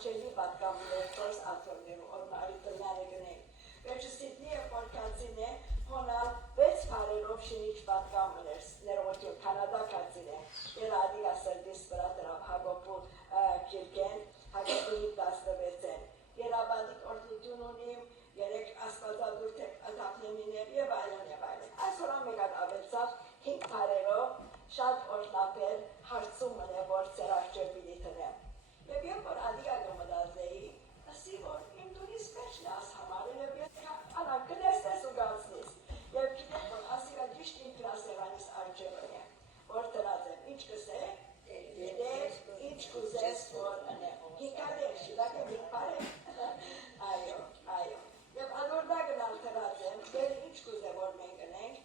սկանչելի պատկամներ կորս աթորներու օրմարի տնյանը գնենք։ Վերջը Սիդնի է որկացին է հոնալ 6 բարերով շինիչ պատկամներ ներողություն Կանադա կացին է էր ադիգա սրդիս վրա դրավ հագոպու կիրկեն հագոպունի 16 են երաբադիկ օրդություն ունիմ 3 աստվածադուր թափնեմիներ և այլն այսօր ամեկան ավեցավ 5 բարերով շատ օրտնապեր հարցում մնե որ ծերաշջեր պիտի տնեմ և երբ որ ադիգա գմդազեի ասի որ իմ դունիս մեջն է աս համարը և անակ կնեստես ու գանցնիս և գիտեք որ ասիգա ճիշտ իմ կրասեղանիս արջևն է որ տրած եմ ինչ կսե դեր ինչ կուզես որ ընեմ հիկադեր շիլակ եմ հիկպար եմ այո և ադորդա գնալ տրած եմ դեր ինչ կուզե որ մենք ընենք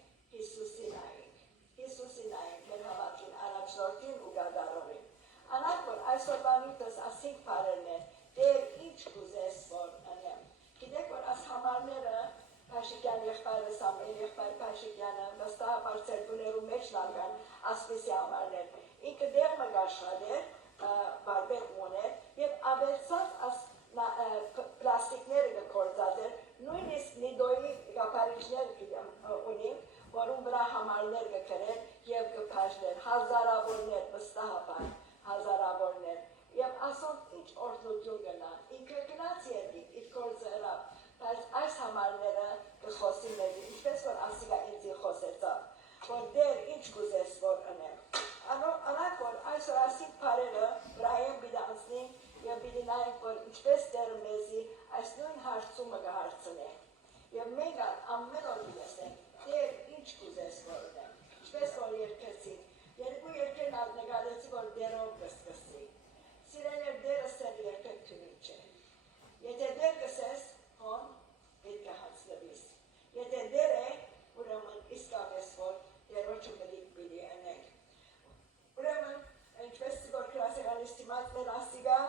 Հիսուսին նայենք մեր հավատքին առաջնորդին ու գադարորին անակ որ այսօրվա միտս ասինք բարերն են դեր ինչ կուզես որ ընեմ գիտեք որ աս համարները Փաշիկյան եղբայրս ամեն եղբայր Փաշիկյանը վստահաբար ծերտուներու մեջ լանգան ասպիսի համարներ ինքը դեղ մգաշխադեր բարբետ մոներ և ավեցած պլաստիկները գկործածեր նույնիսկ նիդոյի գապարիչներ ունինք որում վրա համարներ գկրեր և գպաշներ հազարավորներ վստահաբար հազարավորներ և ասոն ինչ օրդություն գնան ինքը գնաց երդիկ իր կործը հրավ բայց այս համարները կխոսի մեզ ինչպես որ ասիգա ինձի խոսեցավ որ դեր ինչ կուզես որ ընեմ անակ որ այսօր ասիկ բարերը վրայեմ պիտի անցնենք և պիտի նայենք որ ինչպես դերը մեզի այս նույն հարցումը կհարցնե և մենք ամեն օր պիտեսենք դեր ինչ կուզես որ ընեմ ինչպես որ երկեցիկ երկու երկեն նկարեցի որ դերով կսկսի սիրեներ դերը սեր երկեք թույլ չէ եթե դեր կսես հոն պետք է հացնվիս եթե դեր է ուրեմն իսկապես որ դերոջը պիտի ընենք ուրեմն ինչպես որ կրասեղանիս դիմաց մեր ասիգա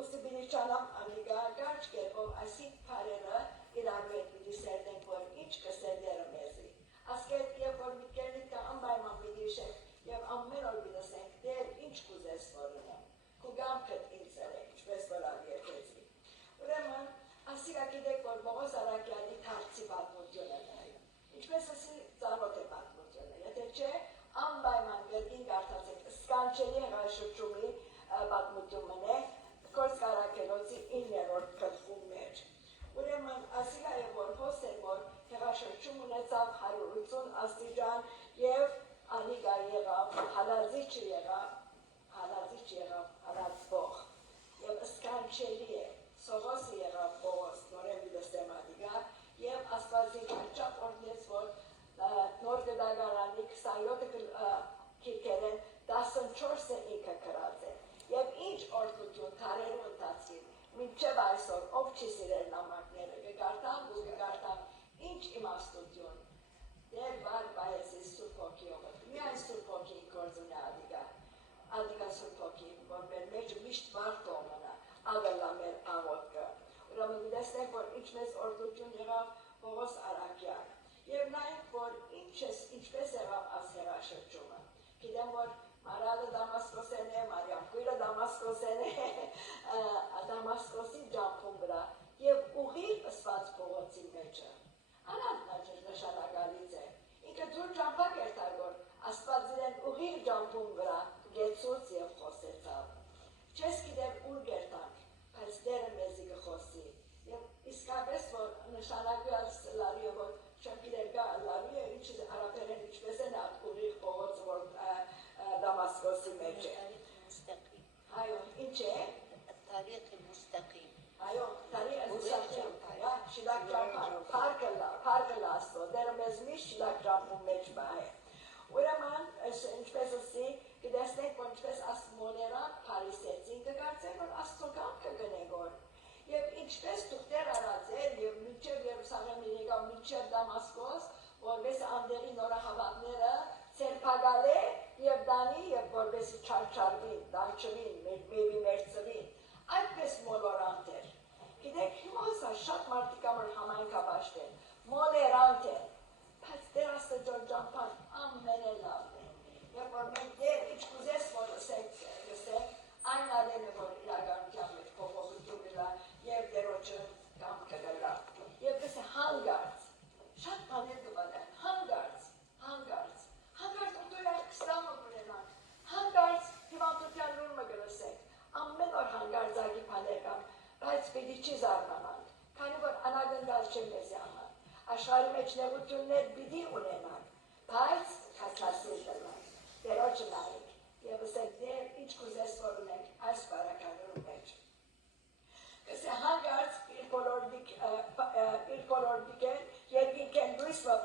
ուստի պիտի չանամ ամիգա գարչ կերպով այսինք բարերը իրարու հետ պիտի սերդենք որ ինչ կսեր դերը մեզի ասկետ և որ միտկերնիտ կա անպայման պիտի իշեք և ամեն օր պիտեսենք դեր ինչ կուզես որ ընեմ քու գամքդ ինձ էր է ինչպես որ ալիեկեցի ուրեմն ասիգա գիտեք որ Պողոս Արաքյալի թարցի պատմություն է նայում ինչպես ասի ծանոթ է պատմությունը եթե չէ անպայման գրքին կարդացեք սկանչելի հեղաշրջումի պատմությունն է Կորս Կարաքելոցի 9-րդ գլխում մեջ ուրեմն ասիգա է որ հոս էր որ հեղաշրջում ունեցավ 180 աստիճան և անիգա եղավ հալածիչ եղավ հալածվող և սկանչելի է Սողոսը եղավ Պողոս նորեն դստեմ ադիգա և աստվածին հաճապ օրդնեց որ նոր գդագարանի 27 կիրկերեն 14-ը ինքը կրած է և ինչ օրդություն թարերու ընթացին մինչև այսօր ով չի սիրեր նամակները կգարտան ու կգարտան ինչ իմաստություն դեր վար բայեսի սուրբ հոգիովը միայն սուրբ հոգի գործուն է ադիգա սուրբ հոգի որ մեր մեջը միշտ վար կողմնա ագալա մեր աղոտքը ուրեմն դեսնենք որ ինչպես օրդություն եղավ Պողոս Արաքյալ և նայենք որ ինչպես եղավ աս հեղաշրջումը գիտեմ որ Մարալը Դամասկոսեն է Մարիամ Կույրը Դամասկոսեն է Դամասկոսի ջամփում վրա և ուղիղ ըսված փողոցի մեջը անանք նշանակալից է ինքը դուր ջամփակ էր տար որ աստված իրեն ուղիղ ջամփում վրա գեցուց և խոսեցավ չես գիտեր ուր գերտանք բայց դերը մեզի կխոսի և իսկապես որ նշանակյալ լարիը որ չեմ գիտեր գա լարիը ինչ արաբերեն ինչպես են այդ ուղիղ փողոցը որ Դամասկոսի մեջ է այո ինչ է Տարիխ մուստaqim այո տարիխ մուստaqim շիլակ ջամփան փարկը լաստո դերը մեզ միշտ շիլակ ջամփում մեջ բահ է ուրեմն ինչպես ասի կտեսնենք որ ինչպես աս մոլերան փարիսեցին կգարցեն որ աստծո կամքը կգնեգոր և ինչպես թուղթեր արածել և մինչև Երուսաղեմին եկավ մինչև Դամասկոս որպես անդերի նորահավատները ցերպակալե և դանի և որպեսի չարչարվին, դանչվին, մերծվին, այդպես մոլորանտ էր։ Գիտեք, հիմա հոսա շատ մարդիկ ամր համայնքապաշտ են, մոլերանտ են, բայց դեր աստծոր ջամփան ամենը լավն է։ Երբ որ մենք դեր ինչ կուզես որ գսենք, այն ադենը որ իրականության մեջ փոփոխություն Պիտի զարմանանք, քանի որ անագնկալ չէ մեզ համար, աշխարհի մեջ նեղություններ պիտի ունենանք, բայց քասասիր դրանք, Տերոջը նայենք, եւ ասենք Տեր, ինչ կուզես որ ունենք այս բարականերու մեջ։ Կսե հանգարց իր բոլորդիկեն երկինքեն լույսը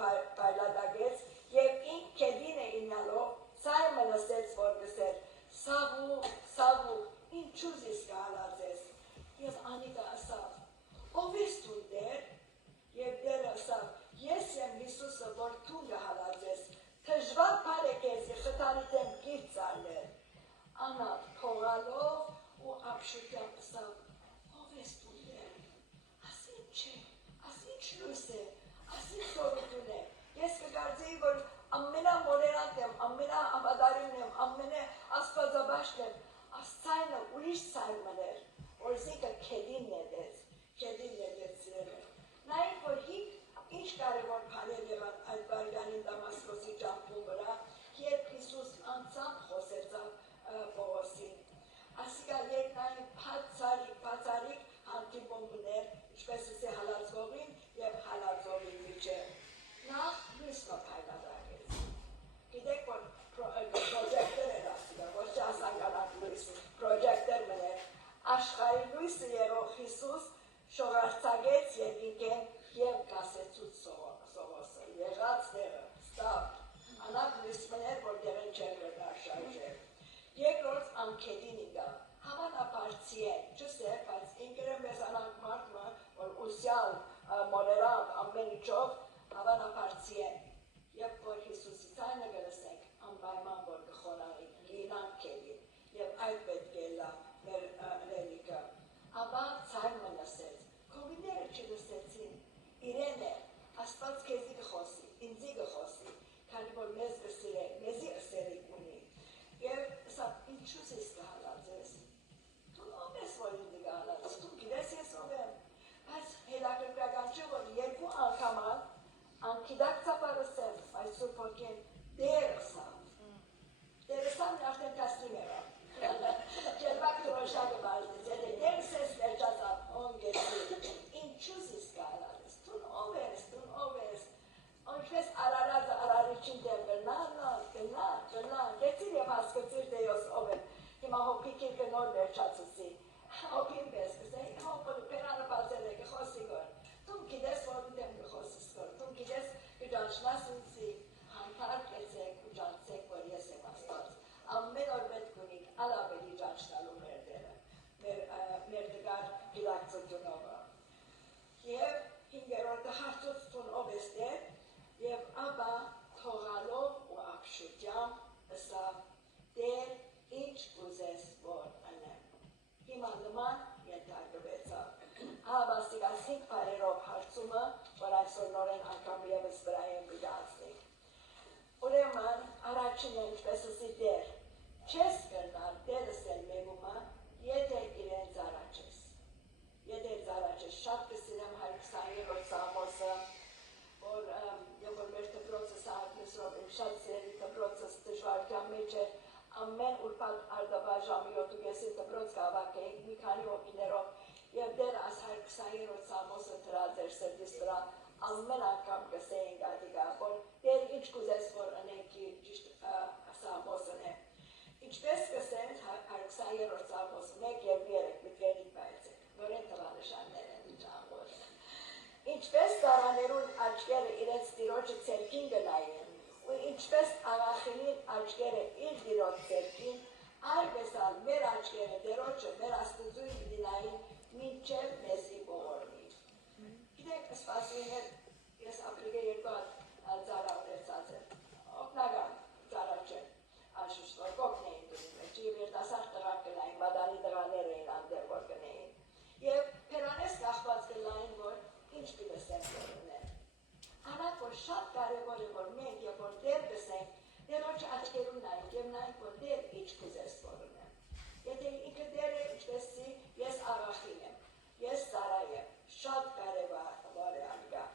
պայլատագեց եւ ինք կեդին է ինալով ցայ մնասեց որ գսեր սավու ինչուզ ես կհալածես եւ անիկա ասավ ով ես դու Տեր եւ Տերը ասավ ես եմ Հիսուսը որ դու կհալածես թժվար բարեկես խթանիտեմ գիծալեր անավ թողալով ու ապշուտյամբ ասավ ով ես դու Տեր ասին չէ ասին լույս է ասին սորություն է ես կգարձեի որ ամենամոլերանտ եմ ամենաավադարին եմ ամենաաստվածաբաշտ եմ աստծայնը ուրիշ ցայն մներ որ զիկը քեդին նետեց սիրել նայեք որ ինչ կարևոր բաներ եղան այդ բարգանին Դամասկոսի ճամփու վրա երբ Հիսուս անցավ խոսեցավ Պողոսին ասիկա երկնային բացարիք հանդիպումներ ինչպես է հալածվողին եւ հալածողին միջեւ նախ լույսը փայլատակեց գիտեք որ պրոջեկտոր էր ասիկա ոչ ասանկանակ լույս պրոջեկտոր մներ աշխարհի լույսը երող Հիսուս շողարցագեց երկինքեն եւ կասեցուց սողոսը եղած տեղը ստավ անակ լույս մներ որ դերեն չեր գտաշայժեր երկրորդ անքեդին իգա հավանաբարցի է չսե բայց ինքերը մեզ անակ մարդը որ ուսյալ մոլերանտ ամեն ինչով հավանաբարցի է եւ որ Հիսուսի ցայնը գլսենք անպայման որ կխոնարի գինան քեդին եւ այդ պետք է լա մեր լելիկը ապա ցայն մնացեց կողիները չլսեցին իրեն է աստված քեզի կխոսի ինձի կխոսի քանի որ մեզ կսիրե մեզի ասերիկ ունի եւ սա ինչու ես կհալածես դու ով ես որ ինձ կհալածես դու գիտես ես ով եմ բայց հելակրկական չէ որ երկու անգամ անկիդակ ծապարսեմ այս սուրբոքեն դերսան արդեն կաստրի մեղա Ջերմակ դրոշակը բարձեց դերսես վերջացավ օնգեցի ինչուս ես կհալածես դու ով ես ինչպես արարածը արարիչին դեմ գնա գեցիր եւ հասկացիր թե ես ով եմ հիմա հոպիկի կնոր վերջացուցի հոպին պես կսեի հոպը պերանը բացել է կխոսի գոր դու գիտես որ դեմ կխոսիս գոր դու գիտես կջանչնաս ինձի հանթար կեցեք ու ջանցեք որ ես եմ աստված ամեն օր պետք ունիք ալավելի ջանչնալու մեր դերը մեր դգար գիտակցությունովը եւ հինգերորդը հարցուցություն ով ես դեր եւ ապա թողալով ու ապշուտյամբ ասավ Տեր ինչ ուզես որ անեմ հիմա նման ենթարկվեցավ հավաստիկան 5 բարերով հարցումը որ այսօր նորեն անգամ եւս վրայեն գիտացնենք ուրեմն առաջինը ինչպես ասի Տեր չես կրնալ Տերս էլ մեղումը եթե իրեն ծառաչես եթե ծառաչես շատ կսիրեմ 120-րդ Սամոսը որ եւ որ մեր դպրոցը սահակնեսրով եմ շատ սիրելի դպրոցը դժվարության մեջ էր ամեն ուրբաթ արդավար ժամի 7:30 դպրոց կհավաքեինք մի քանի հոգիներով եւ դեր աս 120-րդ Սամոսը դրած էր սրտիս վրա ամեն անգամ կսեինք ադիգա որ դեր ինչ կուզես որ անենք ճիշտ Սամոսն է ինչպես կսենք 120-րդ Սամոսը 1 եւ 3 միտվերիկ բայցեք նորեն տվանշաններ են ճամբոս ինչպես տարաներուն աչքերը իրենց տիրոջը ցերքին գնային ու ինչպես աղախինին աչքերը իր տիրոջ ցերքին այդպես ալ մեր աչքերը տիրոջը մեր աստծույն դինային մինչև մեզի ողորմի գիտեք սպասիներ ես ապրիլի 2 ծառա ունեցած եմ օգնական ծառա չէ անշուշտ որ կողքնեին դուրս մեջ եւ երիտասարդ տղաք կնային բադանի տղաներ էին անդեր որ կնային եւ փերանես կախված կնային որ ինչ կլսենք որ ունեն անակ որ շատ կարևոր է որ մենք եւ որ դեր գսենք դերոջ աչքերուն նայենք եւ նայենք որ դեր ինչ կուզես որ ունեն եթե ինքը դեր է ինչպեսի ես աղախին եմ ես ծառա եմ շատ կարևոր է անգա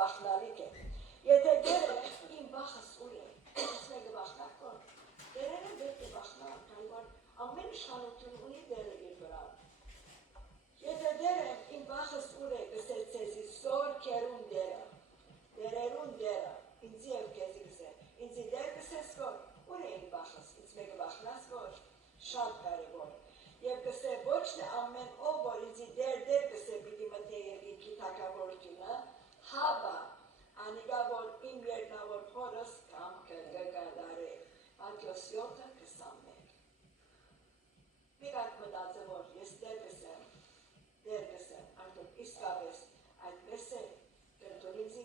վախնալիք է։ Եթե դերը իմ վախս ուր է, ես մեկը վախնակ կոր, դերերը պետք է վախնան, քանի որ ամեն իշխանություն ունի դերը իր վրա։ Եթե դերը իմ վախս ուր է, գսել ցեզի զոր կերուն դերը, դերերուն դերը, ինձ եւ քեզի գսել, ինձ դեր գսես կոր, ուր է իմ վախս, ինձ մեկը վախնաս կոր, շատ կարևոր։ Եվ գսե ոչ թե ամեն ով, որ ինձի դեր գսե պիտի մտե եւ ինքի թակավորությունը, հավա, անիգա որ իմ երկնավոր հորս կամքը գգադարե, Մատթեոս 7:21։ Մեկ այդ մտածը, որ ես դեր գսեմ, արդյոք իսկապես այդպես է, կընդուն ինձ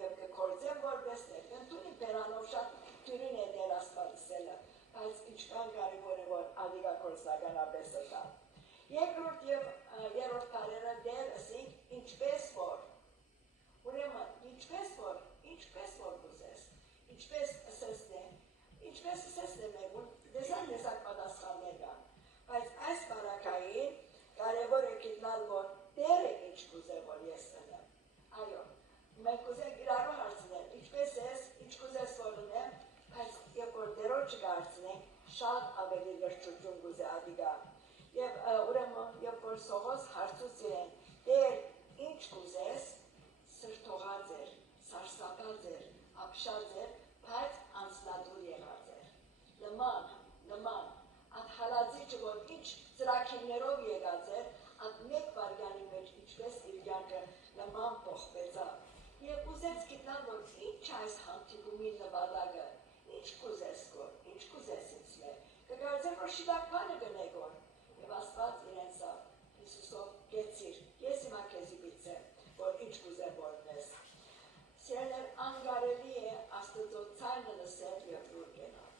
եւ կկործեմ որպես դեր, կընդուն իմ բերանով շատ դյուրին է դեր ասպարիսելը, բայց ինչքան կարևոր է, որ ադիգա կործնականապես է կա։ Երկրորդ եւ երրորդ բարերը դեր ասենք ինչպես որ, ուրեմն ինչպես որ գուզես, ինչպես ասեսնե մեկուն, դեսակ պատասխաններ կան, բայց այս բարակային կարևոր է գիտնալ, որ դերը ինչ գուզե, որ ես ընեմ, այո, մենք գուզենք իրարու հարցնել, ինչպես ես, ինչ գուզես որ ընեմ, բայց երբ որ դերոջ չգարցնենք, շատ ավելի լրջություն գուզե ադիգա, եւ ուրեմն երբ որ Սողոս հարցուց իրեն, դեր ինչ գուզես, սրտողած էր, սարսափած էր, ապշած էր, բայց անձնադուր եղած էր, նման, այդ հալածիչը, որ ինչ ծրագիրներով եղած էր, այդ մեկ վարյանի մեջ ինչպես իր կյանքը նման փոխվեցավ, եւ ուզեց գիտնալ, որ ինչ այս հանդիպումի նպատակը, ինչ կուզես կոր, ինչ կուզես ինձ մեր, կկարծեմ, որ շիտակ բանը գնեգոր, եւ Աստված իրեն սա Հիսուսով գեցիր, ես հիմա քեզի գիտեմ, որ ինչ կուզեմ որ ունես։ Սիրելիներ, անկարելի է Աստծո ցայնը լսել եւ դուր գնալ,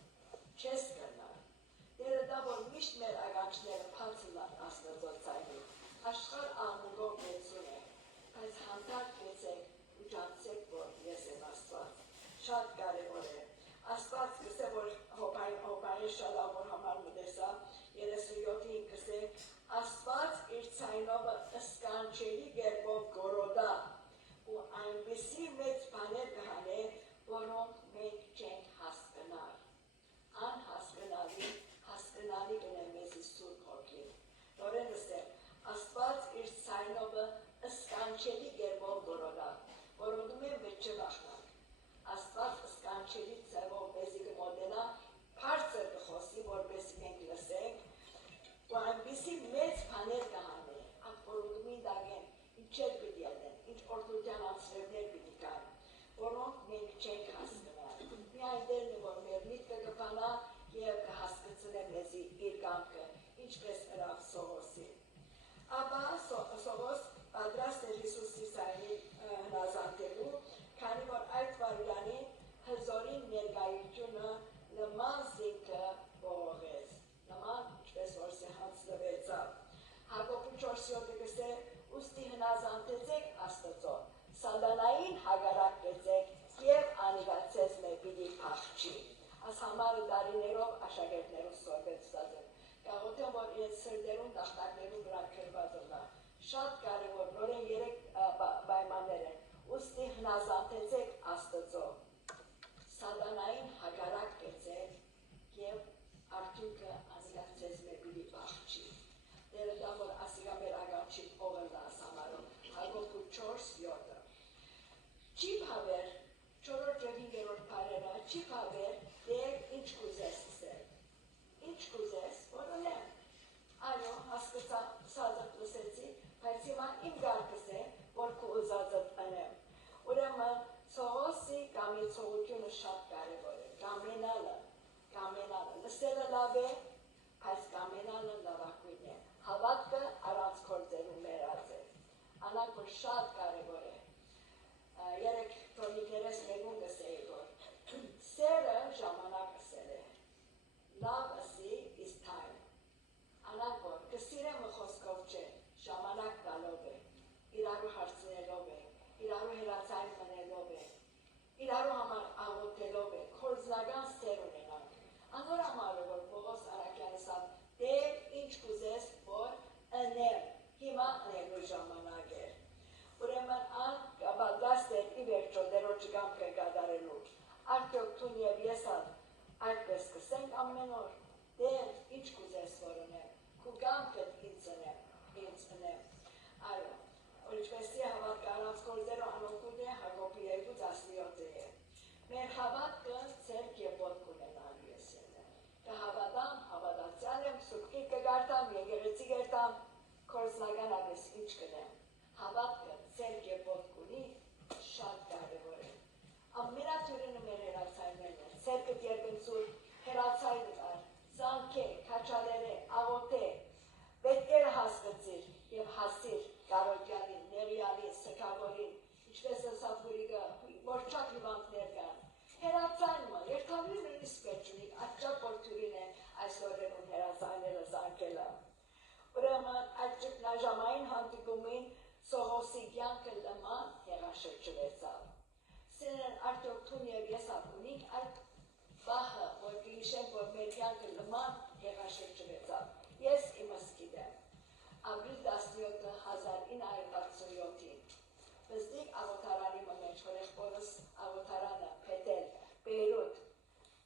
չես գնալ, դերը դա, որ միշտ մեր ագանչները փացնան Աստծո ցայնին, աշխարհ աղմուկով գեցուն է, բայց հանդարտ գեցեք ու ջանցեք, որ ես եմ Աստված, շատ կարևոր է։ Աստված գսե, որ հոպայի շալավոր համար մտեսա, 37-ին գսե, Աստված իր ցայնովը ըսկանչելի գերբով գորոդա, ու այնպիսի մեծ բաներ կհանե, որոնք մենք չենք հասկանալ, հասկանալի գնե մեզի Սուրբ Հոգին, նորեն գսե, Աստված իր ցայնովը ըսկանչելի գերբով գորոդա, որոդում եմ վեճ չվախնանք, Աստված ըսկանչելի ձևով մեզի կմոտենա, բարձր կխոսի, որպես մենք լսենք, ու այնպիսի մեծ բաներ կհանե, այդ որոդումին դագեն, ինչեր պիտի ելեն, ինչ օրդության անցրևներ պիտի կան, որոնք մենք չենք հասկանալ, միայն դերն է, որ մեր միտքը կփանա եւ կհասկացնե մեզի իր կամքը, ինչպես ըրավ Սողոսին։ Ապա Սողոս պատրաստ էր Հիսուսի ցայնին հնազանդելու, քանի որ այդ վարյանի հզորին ներկայությունը նման զինքը ողողեց, նման ինչպես որ սեհանց լվեցավ։ Հակոբու 4:7-ը գսե, ուստի հնազանդեցեք Աստծո, սատանային հագարակ գեցեք եւ անիվացես մե պիտի փախչի։ Աս համարը դարիներով աշակերտներով սորվեցած են։ Գաղութեն, որ իրենց սրտերուն տախտակներուն վրա քրված ունա, շատ կարևոր, նորեն 3 պայմաններ են, ուստի հնազանդեցեք Աստծո, սատանային հագարակ գեցեք եւ արդյունքը անիվացես մե պիտի փախչի։ Դերը դա, որ ասիգա մեր ագանչին ողըլնա աս համարում, Հակոբու 4:7-ը։ Չի փավեր, 4-րդ եւ 5-րդ բարերը, չի փավեր, դեր ինչ կուզես ասել, ինչ կուզես, որ ունեմ, այո, հասկացա, սազդ լսեցի, բայց հիմա իմ գարկս է, որ քո ուզածդ անեմ, ուրեմն Սողոսի կամեցողությունը շատ կարևոր է, կամենալը, լսելը լավ է, բայց կամենալը լավակույն է, հավատքը առանց գործերու մերած է, անակ որ շատ կարևոր է, երեք տոնիկերես մեկուն գսեի, որ սերը ժամանակ ասել է, love is time, անակ որ կսիրեմը խոսքով չէ, ժամանակ տալով է, իրարու հարցնելով է, իրարու հերացային մնելով է, իրարու համար աղոթելով է, կորձնական սեր ունենանք, անոր համարը, որ Պողոս Արաքյանը սավ, դեր ինչ կուզես, որ ընեմ, հիմա ընելու ժամանակ էր, ուրեմն Ամեն օր դեր ինչ կուզես որ ունեմ, քու կամքդ ինձ ունեմ, այո, որ ինչպեսի հավատք առած գործերո անօգուտ է Հակոբի 2:17 է, մեր հավատքը ծերք և ոտք ունենալու է սենը, կհավատամ, հավատացյալ եմ, սուպքի կգարտամ, եկեղեցի գերտամ, կորձնական ադես ինչ կնեմ, հավատքը ծերք և ոտք ունի, շատ կարևոր է, ամենաթյուրինը մեր հերացայններն է, ծերքդ երկնցուր, հերացայ դար, զանքե, քաչալերը, աղոթե, պետքերը հասկացիր և հասիր կարոջյանին, նեղյալին, սքավորին, ինչպես ասավ Հուրիկը, որ չակ հիվանդներ կան, հերացայնը, երթալույն նույնիսկ պետք ունի, աչակ որթյուրին է այսօրերուն հերացայները զանքելը։ Ուրեմն այդ ճգնաժամային հանդիպումին Սողոսի կյանքը լման հեղաշրջվեցավ։ Սերն արդյոք թուն և ես ապունիկ այդ բախը, որ կհիշենք, որ մեր կյանքը լման հեղաշրջվեցավ։ Ես իմս գիտեմ։ Ապրիլ 17 1967-ին բզդիկ աղոթարանի մեջ, որ եղբորս աղոթարանը պետել, Բեյրութ,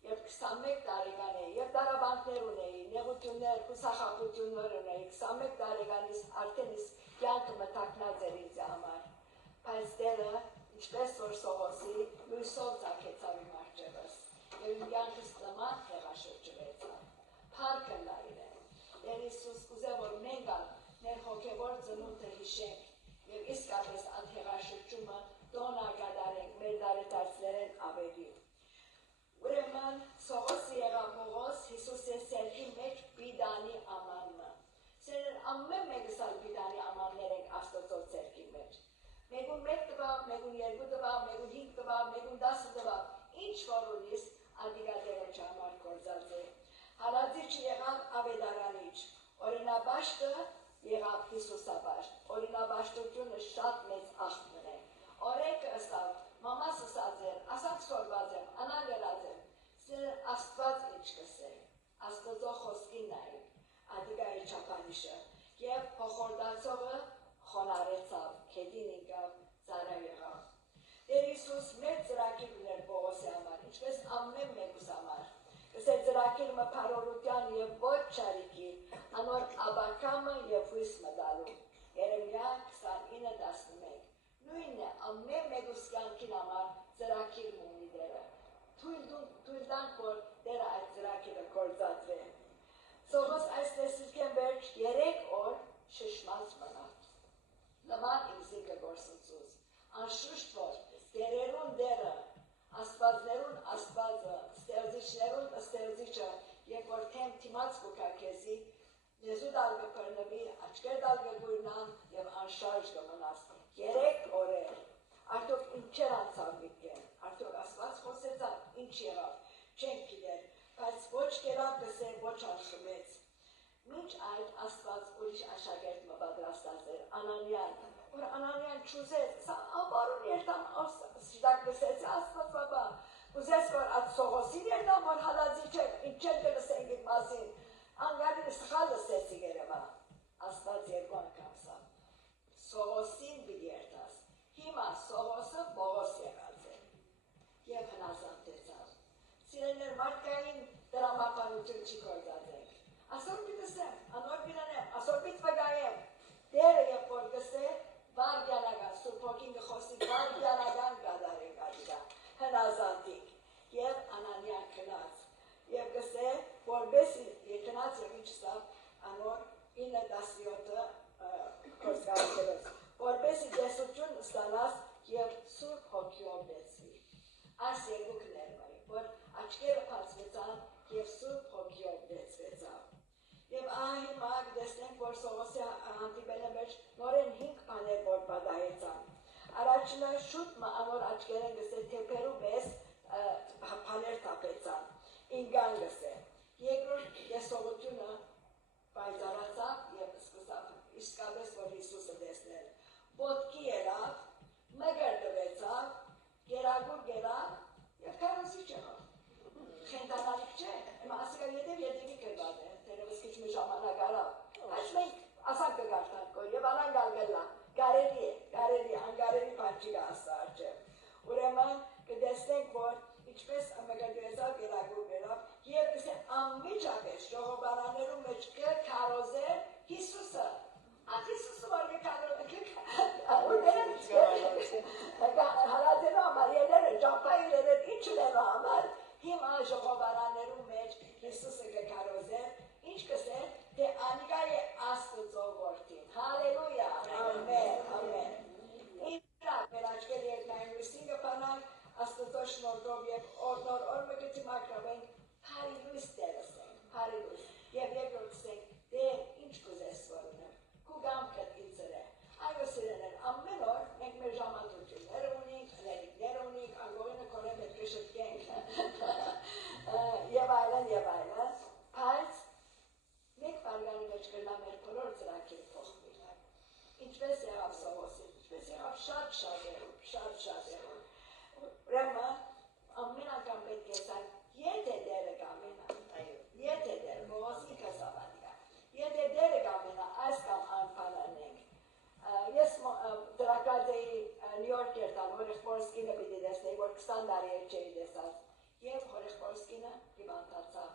և 21 տարեկան էի, և դարաբանքներ ունեի, նեղություններ, հուսախապություններ ունեի, 21 տարեկանից արդեն իսկ կյանքը մթակնած էր ինձ համար, բայց դերը, ինչպես որ Սողոսի, լույսով ծագեցավ իմ արջևս, և իմ կյանքս նման հեղաշրջվեցավ, փառքը լայն է, Տեր Հիսուս կուզե, որ մենք մեր հոգևոր ծնունդը հիշենք, և իսկապես այդ հեղաշրջումը տոնա գադարենք մեր դարետարցներեն ավելի։ Ուրեմն Սողոսի եղավ Պողոս Հիսուսի սերքի մեջ բիդանի ամաննը։ Սերն ամեն մեկս ալ բիդանի ամաններ ենք Աստծո սերքի մեջ։ Մեկուն 1 տվավ, մեկուն 2 տվավ, մեկուն 5 տվավ, մեկուն 10 տվավ, ինչ որ ունիս ադիգադերը չամար կործած է։ Հալածիչ եղավ ավետարանիչ, օրինաբաշտը եղավ Հիսուսաբաշտ, օրինաբաշտությունը շատ մեծ աղբն է։ Օրեկը ըստավ, մամաս ըսած էր, ասակ սորված եմ, անագրած եմ, սեր Աստված ինչ կսե, Աստծո խոսքին նայ, ադիգայի չապանիշը, և հոխորդացողը խոնարեցավ, կետին ինկավ, ծարա եղավ։ Տեր Հիսուս մեր ծրագիր ուներ Պողոսի համար, ինչպես ամեն մեկուս համար, կսե ծրագիր մփարորության և ոչ չարիքի, անոր աբակամը և հույս մդալու, Երեմիա 29:11, նույնն է ամեն մեկուս կյանքին համար ծրագիր ունի դերը, թույլ տանք, որ դերը այդ ծրագիրը գործածվե։ Սողոս այս տեսիլքեն վերջ 3 օր շշմած մնաց, լման ինձիկը գործնցուց, անշուշտ որ դերերուն դերը, աստվածներուն աստվածը, ստեղծիչներուն ստեղծիչը, երբ որ թեմ թիմաց կուկա քեզի, Եզու դալ կպրնվի, աչկեր դալ կգույրնան և անշարժ կմնաս 3 օրեր, արդյոք ինչեր անցավ միտքեն, արդյոք աստված խոսեցավ, ինչ եղավ, չենք գիտեր, բայց ոչ կերավ գսեր, ոչ անխմեց։ Մինչ այդ աստված ուրիշ աշակերտ մպատրաստած էր, Անանյան, որ Անանյան չուզեց, սա ապարուն երտամ շիդակ գսեց, աստված բաբա, ուզես որ այդ Սողոսին երտամ, որ հալածի չեք, ինչեր կլսենք իտ մասին, անգարին սխալ լսեցի գերևա, աստված երկու անգամ սա, Սողոսին բիդի երտաս, հիմա Սողոսը Պողոս եղած է, և հնազանդեցավ, սիրելներ մարդկային դրամապանություն չի գործածենք, ասոր պիտսեմ, անոր պինանեմ, ասոր պիտ վգայեմ, դերը երբ որ գսե, վարգյանական, սուրպոքին գխոսի վարգյանական գադարենք ադիգա, հնազանդիկ, և Անանյան կնած, և գսե, որբեսի եկնած և ինչ սավ, անոր 9-17 կործկարքերոց, որբեսի դեսություն ստանաս և սուրբ հոգիով դեցվի, այս երկուք ներմայի, որ աչկերը պացվեցան և սուրբ հոգիով դեցվեցավ, և ահա հիմա գտեսնենք, որ Սողոսի հանդիպելը մեջ նորեն 5 բաներ որ պատահեցան, առաջինը շուտ անոր աչկերեն գսե թեպերու մեզ բաներ տապեցան, ինգան գսե, երկրորդ դեսողությունը պայծարացավ և սկսավ իսկապես որ Հիսուսը դեսնել, ոտքի ելավ, մգր դվեցավ, գերագուր գերավ և կարոսի չեղավ, խենտանալիք չէ, ասիկա ետևի կրված է, տերևս քիչ մի ժամանակ արավ, այս մենք ասակ կգարտանք և անանգալ գլա, գարելի է, անգարելի պանչիկա աստա արջև, ուրեմն կդեսնենք, որ ինչպես մգր դվեցավ, գերագուր գերավ և ամի Աստծո շնորհով եւ նոր օրը գտի մակրավենք Փարի լույս դերս ենք, Փարի լույս։ Եվ երկրորդենք, դեր ինչ կուզես որնեմ, քու գամքդ ինձր է։ Այո սիրելիներ, ամեն օր մենք մեր ժամադրությունները ունենք, ներիկներ ունենք, անգորինը կորեն պետք է շտկենք։ Եվ այլն, բայց մեկ բարգանի մեջ կրնա մեր բոլոր ծրագիր փոխվի։ Ինչպես եղավ Սողոսին, ինչպես եղավ շատ երում։ Ուրեմն, ամեն անգամ պետք է սան, եթե դերը կամենա, եթե դերը, Բողոսի կասավադիգա, եթե դերը կամենա, այս կամ անպանանենք։ Ես դրակած էի Նյու Յորք երտալ, հորեղբորսկինը պիտի դեսնեի, որ 20 տարի էր չէի դեսած, և հորեղբորսկինը հիվանդացավ,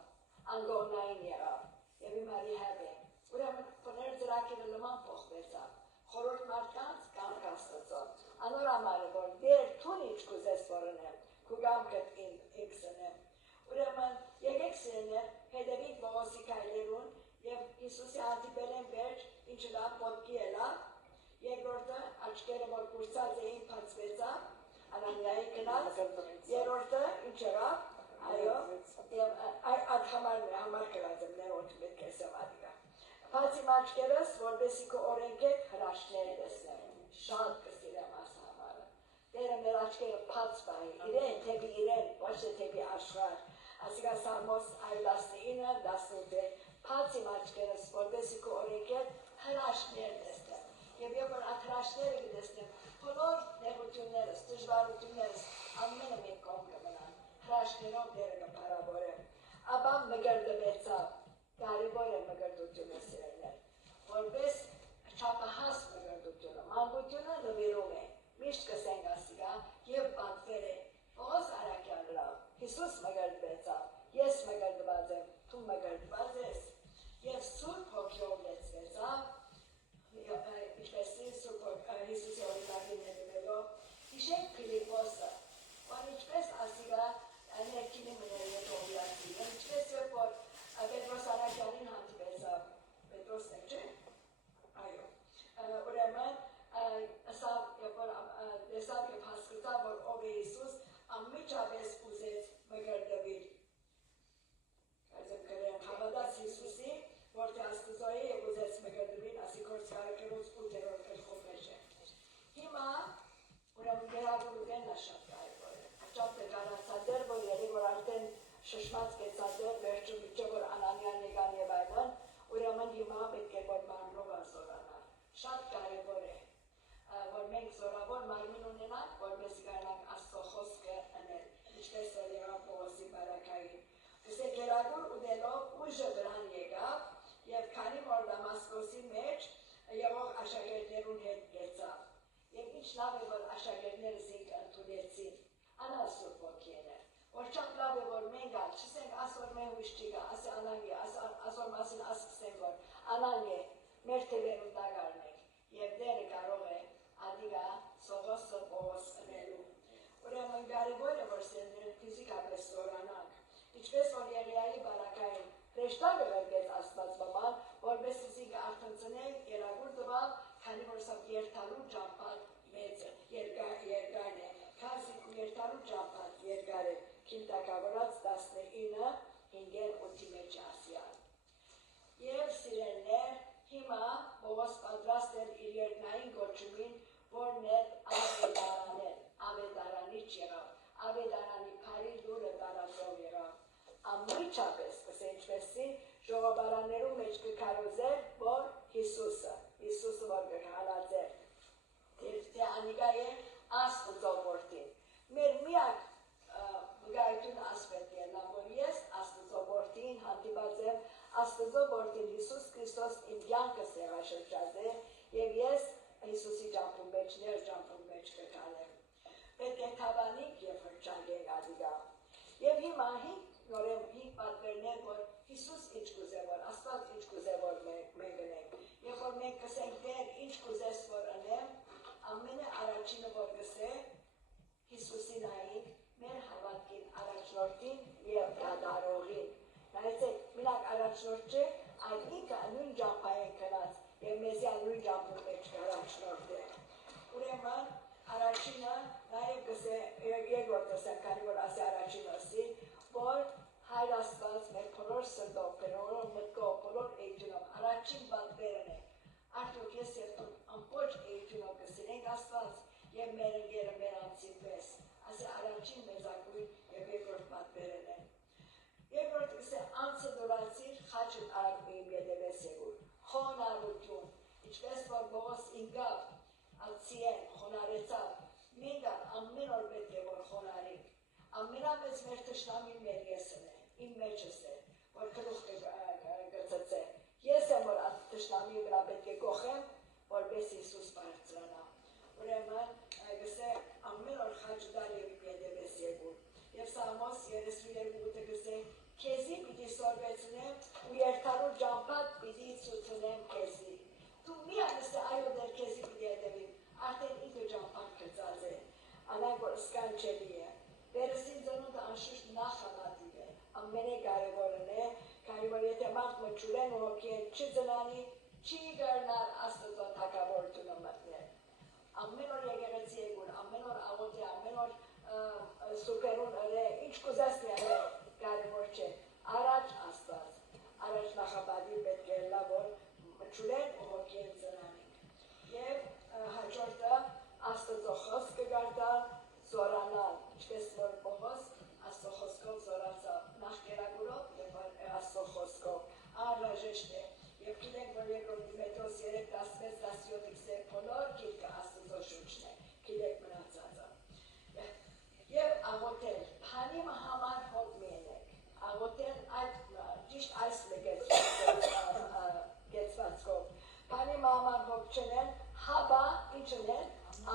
անգողնային եղավ, և իմ արիհավ է, ուրեմն պներ ծրակիրը լման փոխվեցավ, խորորդ մարդկանց կամ կաստծո, անոր ամարը, որ դեր թուն ինչ կուզես որնեմ, քու գամքդ ինքսնեմ, ուրեմն եկեք սիրներ, հետևիկ Բողոսի քայլերուն, և Հիսուսի հանդիպել են վերջ, ինչը լավ ոտքի էլավ, երկրորդը աչքերը որ կուրծած էին բացվեցավ, Անանիայի գնաց, երրորդը ինչ եղավ, այո, եւ այդ համար գրած եմ ներոջ պետք է սավադիգա։ Բացի աչքերս, որպեսզի քո օրենքեք հրաշքներ տեսնեմ, շատ կսիրեմ այս համարը։ Տերը մեր աչքերը բաց բայի, իրեն թեպի իրեն, ոչ թե թեպի աշխարհ։ Ասիկա Սամոս 19:18 բացի աչքերս, որպեսզի քո օրենքեք հրաշքներ տեսնեմ։ Եվ երբ որ այդ հրաշքները կտեսնեմ, բոլոր նեղություններս, դժվարություններս ամենը մեկ կողմ կմնան, հրաշքներով դերը կփարավորեմ։ Ապա մգրդվեցավ, կարևոր է մգրդությունը սիրելիներ, որպես չափահաս մգրդությունը, մանկությունը նվիրում է, միշտ կսենք ասիկա և պատվեր է, Պողոս Արաքյան լավ, Հիսուս մգրդվեցավ, ես մգրդված եմ, դու մգրդված ես, և Սուրբ Հոգիով լեցվեցավ, ինչպես Հիսուսի օրինակին հետևելով, հիշեք Փիլիպոսը, որ ինչպես ասիկա ներքինի մներ հետովիացի, ինչպես երբ որ Պետրոս Արաքյանին հանդիպեցավ, Պետրոսն է, չէ՞, այո, ուրեմն, տեսավ և հասկացավ, որ ով է Հիսուս, անմիջապես ուզեց մգրդվել, հավատաց Հիսուսի, որ թե Աստծո է և ուզեց մգրդվել, ասի գործ կարեկերոց 8-րդ գլխով մեջ է։ Հիմա, ուրեմն գերագուրուտենն է շատ կարևոր է, շատ դեկարացադեր, որ երեք որ արդեն շշմած կեցադեր, վերջում իջը, որ Անանիան եկան և այլն, ուրեմն հիմա պետք է որ մարմնով զորանալ, շատ կարևոր է, որ մենք զորավոր մարմին ունենանք, որպեսզի կարողանանք Աստծո խոսքը անել, ինչպես որ եղավ Պողոսի բարակային։ Գսե գերագուր ուտելով ուժը վրան եկավ, և քանի որ Դամասկոսի մեջ եղող աշակերտներուն հետ կեցավ, և ինչ լավ է, որ աշակերտները զինք ընդունեցին, անալ Սուրբ Հոգին է, որ շատ լավ է, որ մենք ալ, չսենք ասոր մեր հույս չի գա, ասի անանգ է, ասոր մասին ասկսենք, որ անանգ է, մեր թևերուն տագարն ենք, և դերը կարող է ադիգա Սողոսը Պողոս ընելու։ Ուրեմն կարևոր է, որ սերներ ֆիզիկապես զորանանք, ինչպես որ Եղիայի բարակային հրեշտակը վերգեց Աստված բաբան, որպես զինք արթնցնենք, գերագուր տվալ, քանի որ սա երթալու ճամփան մեծ երկար է, քանզի երթալու ճամփան երկար է, քինտակավորած 19:5-8 մեջ ասյալ։ Եվ սիրելներ, հիմա Պողոս պատրաստ էր իր երկնային գոչումին, որն էր ավետարանիչ եղավ, ավետարանի փարի լուրը տարածող եղավ, ամիջապես, ինչպեսի ժողովարաններու մեջ կքարոզեր, որ Հիսուսը որ կհալածեր, թե անիկա է Աստծո որդին։ Մեր միակ վկայությունը ասպետ ելնա, որ ես Աստծո որդին հանդիպած եմ, Աստծո որդին Հիսուս Քրիստոս իմ կյանքս եղաշրջած է, և ես Հիսուսի ճամփուն մեջ, ներ ճամփուն մեջ կգալեմ։ Պետք է թավանենք և հրճագենք ադիգա։ Եվ հիմա հինգ պատվերներ, որ Հիսուս ինչ կուզե, որ Աստված ինչ կուզե, որ մենք գնենք։ Երբ որ մենք կսենք Տեր, ինչ կուզես, որ անեմ, ամենը առաջինը, որ կսե, Հիսուսին այինք, մեր հավատքին առաջնորդին և դադարողին։ Նայեցեք, մինակ առաջնորդ չէ, այլ ինքը նույն ճամփային գնաց և մեզի նույն ճամփուն մեջ առաջնորդ է։ Ուրեմն, առաջինը Նաև կսե երկրորդ ասեմ, քանի որ ասի առաջին ասի, որ Հայր Աստված մեր բոլոր սրտով, բոլոր մտքով, բոլոր էությունով առաջին պատվերն է։ Արդյոք ես եւ դու ամբողջ էությունով կսիրենք Աստված եւ մեր ընկերը մեր անձի պես։ Ասի առաջին մեծակույն եւ երկրորդ պատվերն է։ Երկրորդ կսե անձը դորացիր խաչը արագ ետևես եղուր։ Խոնարհություն, ինչպես որ Բողոս ինգավ, ացիեն, խոնարեցավ, մենք ամեն օր պետք է որ խոնարհենք։ Ամենամեծ մեր թշնամին մեր եսն է, իմ մեջս է, որ գլուխ կգծծե։ Ես եմ որ թշնամի վրա պետք է կողեմ, որպես Հիսուս բարձրանա։ Ուրեմն, գսե ամեն օր խաչ դալ եւ ետևես եղուր։ Եվ Սաղմոս 32-ը գսե քեզի պիտի սորվեցնեմ ու երկարու ջամփատ պիտի ցուցնեմ քեզի։ Դու մի անսե այո դեր քեզի պիտի ետևի, արդեն ինքը ջամփատ գծած է, անանք որ սկանչելի է։ Վերստին ծնունդը անշուշտ նախամատիվ է, ամենակարևորն է, քանի որ եթե մարդ մջուրեն ու հոգին չծնանի, չի գարնար Աստծո թագավորությունը մտնել։ Ամեն օր եկեղեցի եկուր, ամեն օր աղոթի, ամեն օր սուպերուն է, ինչ կուզես է, կարևոր չէ։ Առաջ Աստված, առաջ նախապատիվ պետք է լա, որ մջուրեն ու հոգին ծնանենք։ Եվ հաջորդը Աստծո խոսքը գարտալ, զորանալ, ինչպես որ Բողոս Աստծո խոսքով զորացավ, նախ կերակուրով եւ Աստծո խոսքով անհրաժեշտ է։ Եվ գիտենք, որ երկրորդ Տիմոթեոս 3:16-17 գսե բոլոր գիրքը Աստծո շունչն է, գիտեք մնացածը։ Եվ աղոթել, բանի համար հոգ միենեք, աղոթել այդ ճիշտ այս գեցվածքով, բանի համար հոգ չնեն, հաբա ինչն են,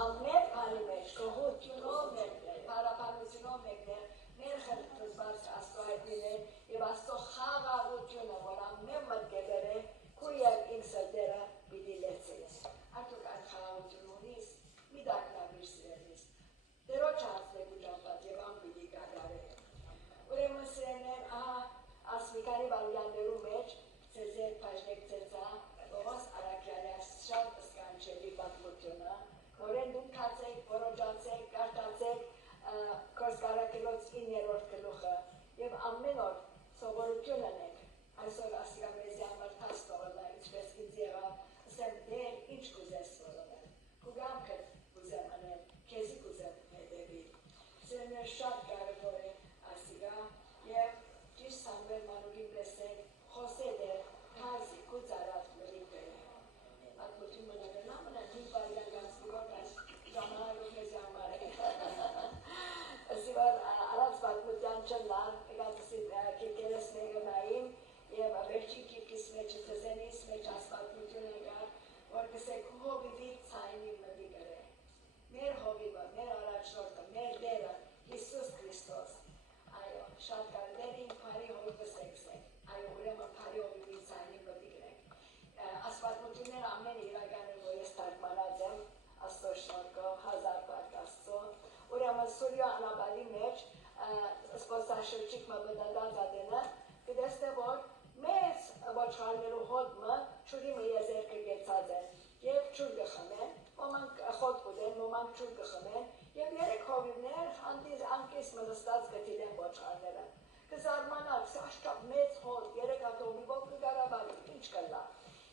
ամեն բանի մեջ, գողությունով մեկներ, պարապանությունով մեկներ, մեր խրտված Աստծո հայտնիներ եւ Աստծո խաղաղությունը, որ ամեն մտքեր է, քու եւ իմ սրտերը պիտի լեցես։ Արդյոք այդ խաղաղություն ունիս, մի դակնաբիր սիրելիս, դերոջ հարցնեք ու ճամփատ եւ անպիտի կատարե։ Ուրեմն սիրելիներ, ասմիկանի վարյաններու մեջ, ծեզեր պաշտեք ծեծա, Բողոս Արաքյալի շատ սկանչելի պատմությունը, որեն դուք կացեք, որոջացեք, կարտացեք Կորսկարակելոց 9-րդ գլուխը եւ ամեն օր սովորություն անեք։ Այսօր ասիա մեզի համար տաստողն է, ինչպես ինձ եղավ, ասեմ դեր ինչ կուզես որոնել, կուգամքը կուզեմ անել, քեզի կուզեմ հետևի։ Սերներ շատ կարևոր է ասիգա եւ ճիշտ Սամվել Մանուկին տեսեք, խոսե դեր քազի կուզարավ մրիկը։ Ատմություն մնագնա մնա դու բարյան գանցնիգոր այս ժամանակով մեզ համար է։ Ասիվար առած պատմության չնար, եկատսի կերկերես մեգնային եւ վերջին կիրկիս մեջ ծեզենիս մեջ ասպատմություն եկար, որ կսեք հովիվի ցայնի մտի գրե։ Մեր հովիվը, մեր առաջնորդը, մեր դերը Հիսուս Քրիստոս։ Այո, շատ կարդերին բարի հովիվը սեքսեք։ Այո, ուրեմն բարի հովիվի ցայնի մտի գրեք։ Ասպատմությունները ամեն իրական են, որ ես թարգմանած եմ Աստծո շնորհքով, հազար բարք Աստծո։ Ուրեմն Սուրիա անաբալի մեջ սպասաշրջիկ մբդադած ադենը կդեսնե որ մեծ ոչխարներու հոտմը ճուրի մի եզերքը գեցած են եւ ճուր գխմեն, ոմանք խոտ կուդեն, ոմանք ճուր գխմեն եւ երեք հովիվներ անկես մնստած գտիլեն ոչխարները։ Կզարմանալ, սաշտապ մեծ հոտ, երեք ատոմիվով կգարաբարի, ինչ կլա։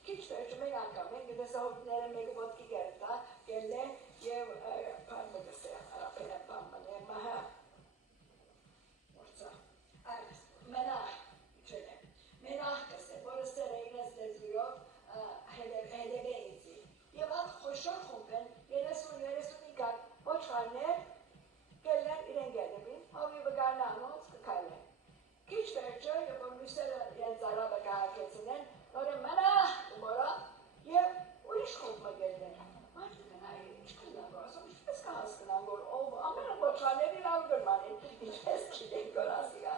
Քիչ վերջը մեկ անգամ են գտեսա հովիվները մեկը ոտքի գերտա, գելնե եւ պարմը գսե, պարմը մահա, որցա, մենախ, չենե, մենախ գսե, որը սեր է իրենց դեզվիրով հետևե ինձի, եւ այդ խոշոր խումպեն 30-35 ոչխարներ գելներ իրեն գելնեվին, հովիվը գարնանոց կկայլեն, քիչ վերջը, եւ որ մյուսերը իրենց արաբը կահակեցնեն, նորը մենախ կմորա, եւ ուրիշ խումպը գելներ, մարդը կնայի, ինչ կլավ, ասում, ինչպես կհասկնան, որ ամենը ոչխարների ալգրման են, ինչպես գիտենք, որ ասիգա,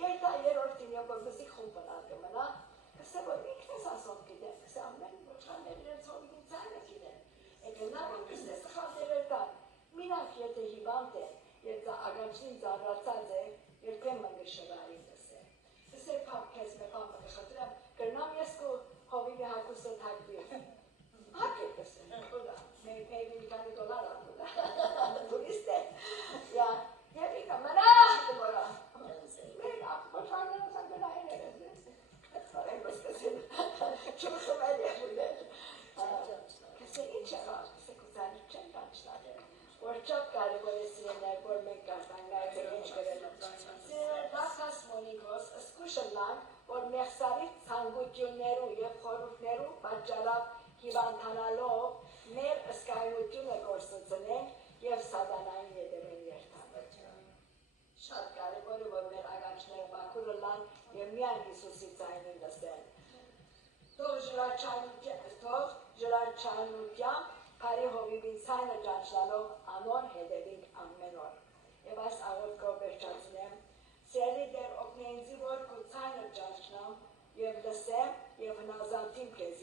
կերտա երորդին եւ որպեսի խումպն ալգմնա, կսե, որ ինքն ես ասում գիտեն, կսե ամեն ոչխարներ իրենց հովիվի ձայնը գիտեն, եկնա, որ կսե սխալ դերեր կան, մինակ եթե հիվանդ է, եթե ագանչին ծառացած է, երբեմն գշվարի կսե, կսե պապ կեզ մե պապը կխտրեմ, կրնամ ես կու հովիվի հակուսը թակվի, հակ է կսե, կուլա, մեր $50 ալգուլա, տուրիստ է, պատճառով հիվանդանալով մեր ըսկայնությունը գործունենք եւ սատանային ետևեն երթանք։ Շատ կարևոր է, որ մեր ագանչները մաքուր լան եւ միայն Հիսուսի ձայնին լսեն։ Թող ժրաչանությամբ Փարի հովիվին ցայնը ճանչնալով անոր հետևինք ամեն օր։ Եվ այս աղոթքով վերջացնեմ, սերի դեր օգնենձի որ քո ցայնը ճանչնամ եւ լսեմ եւ հնազանդիմ քեզ